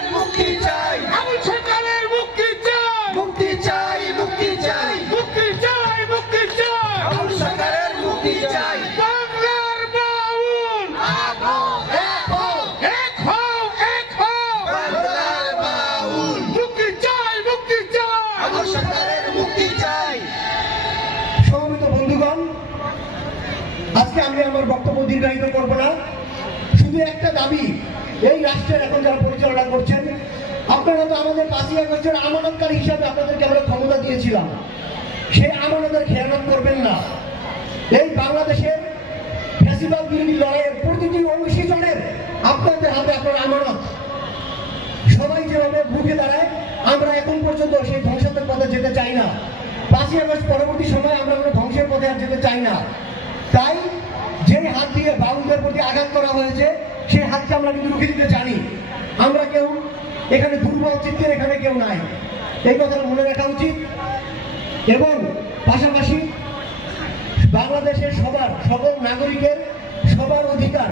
সরকারের মুক্তি চাই, আবুল সরকারের মুক্তি চাই, মুক্তি চাই, মুক্তি চাই, মুক্তি চাই, মুক্তি চাই, আবুল সরকারের মুক্তি চাই। বাংলার বাউল এক হও, এক হও, এক হও, এক হও, বাংলার বাউল, মুক্তি চাই, মুক্তি চাই, আবুল সরকারের মুক্তি চাই। সমবেত বন্ধুগণ, আজকে আমি আমার বক্তব্য দীর্ঘায়িত করব না। শুধু একটা দাবি, এই রাষ্ট্রের এখন যারা পরিচালনা করছেন, আপনারা তো আমাদের 5ই আগস্টের আমানতকারী হিসাবে আপনাদেরকে আমরা ক্ষমতা দিয়েছিলাম, সেই আমানতের খেয়ানত করবেন না। এই বাংলাদেশের ফ্যাসিবাদ বিরোধী লড়াইয়ের প্রতিটি অংশীজনের আপনাদের হাতে আপনার আমানত। সবাই যেভাবে বুকে দাঁড়ায়, আমরা এখন পর্যন্ত সেই ধ্বংসের পথে যেতে চাই না। 5ই আগস্ট পরবর্তী সময় আমরা কোনো ধ্বংসের পথে আর যেতে চাই না। তাই যে হাত দিয়ে বাউলদের প্রতি আঘাত করা হয়েছে, সেই হাতকে আমরা কিন্তু রুখে দিতে জানি। আমরা কেউ এখানে দুর্বল চিত্তের এখানে কেউ নাই, এই কথাটা মনে রাখা উচিত। এবং পাশাপাশি বাংলাদেশের সকল নাগরিকের সবার অধিকার,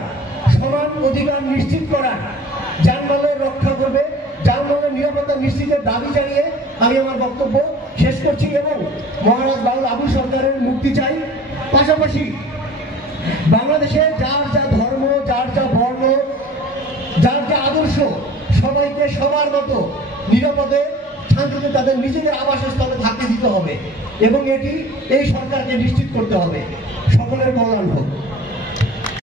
সমান অধিকার নিশ্চিত করার, যানবাহনের রক্ষা করবে, যানবাহনের নিরাপত্তা নিশ্চিতের দাবি জানিয়ে আমি আমার বক্তব্য শেষ করছি এবং মহারাজ বাউল আবুল সরকারের মুক্তি চাই। পাশাপাশি বাংলাদেশে যার যা ধর্ম, যার যা বর্ণ, যার যা আদর্শ, সবাইকে সবার মতো নিরাপদে শান্তিতে তাদের নিজেদের আবাসস্থলে থাকতে দিতে হবে এবং এটি এই সরকারকে নিশ্চিত করতে হবে। সকলের কল্যাণ হোক।